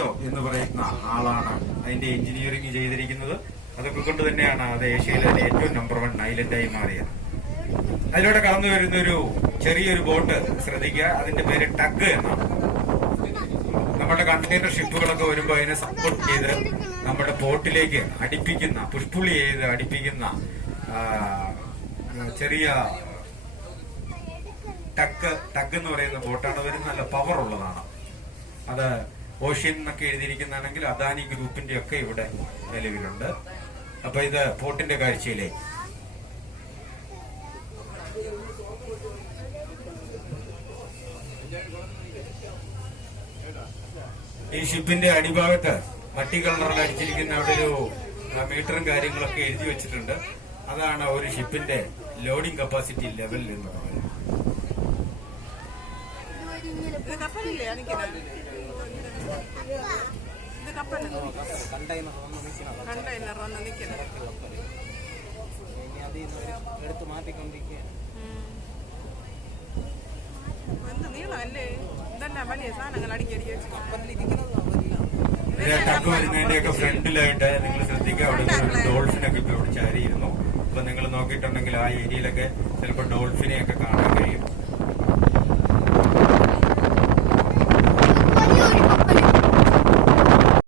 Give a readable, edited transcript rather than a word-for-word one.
എന്ന് പറയുന്ന ആളാണ് അതിന്റെ എഞ്ചിനീയറിംഗ് ചെയ്തിരിക്കുന്നത്. അതൊക്കെ കൊണ്ട് തന്നെയാണ് അത് ഏഷ്യയിലെ ഏറ്റവും നമ്പർ 1 ഐലൻഡായി മാറിയത്. അതിലൂടെ കടന്നു വരുന്ന ഒരു ചെറിയൊരു ബോട്ട് ശ്രദ്ധിക്കുക, അതിന്റെ പേര് ടഗ് എന്നാണ്. നമ്മുടെ കണ്ടെയ്നർ ഷിപ്പുകളൊക്കെ വരുമ്പോൾ അതിനെ സപ്പോർട്ട് ചെയ്ത് നമ്മുടെ പോർട്ടിലേക്ക് അടുപ്പിക്കുന്ന, പുഷ്പുള്ളി ചെയ്ത് അടുപ്പിക്കുന്ന ചെറിയ ടഗ് എന്ന് പറയുന്ന ബോട്ടാണ് വരുന്നത്. നല്ല പവർ ഉള്ളതാണ്. അത് ഓഷ്യൻ എന്നൊക്കെ എഴുതിയിരിക്കുന്നതാണെങ്കിൽ അദാനി ഗ്രൂപ്പിന്റെ ഒക്കെ ഇവിടെ നിലവിലുണ്ട്. അപ്പൊ ഇത് പോർട്ടിന്റെ കാഴ്ചയിലെ ഈ ഷിപ്പിന്റെ അടിഭാഗത്ത് മട്ടി കളറിൽ അടിച്ചിരിക്കുന്ന അവിടെ ഒരു മീറ്ററും കാര്യങ്ങളൊക്കെ എഴുതി വെച്ചിട്ടുണ്ട്. അതാണ് ഒരു ഷിപ്പിന്റെ ലോഡിംഗ് കപ്പാസിറ്റി ലെവൽ എന്ന് പറയുന്നത്. കണ്ടെയ്നർ വന്ന് നിൽക്കുന്നത് എടുത്ത് മാറ്റിക്കൊണ്ടിരിക്കുക. എന്ത് നീളമല്ലേ, ഇതെല്ലാം വലിയ സാധനങ്ങൾ അടിക്കടി വെച്ച് ടക്ക് വരുന്നതിന്റെയൊക്കെ ഫ്രണ്ടിലായിട്ട് നിങ്ങൾ ശ്രദ്ധിക്കുക, അവിടെ ഡോൾഫിനൊക്കെ ഇപ്പൊ ഇവിടെ ചാരിയിരുന്നു. അപ്പൊ നിങ്ങൾ നോക്കിയിട്ടുണ്ടെങ്കിൽ ആ ഏരിയയിലൊക്കെ ചിലപ്പോൾ ഡോൾഫിനെയൊക്കെ കാണാം.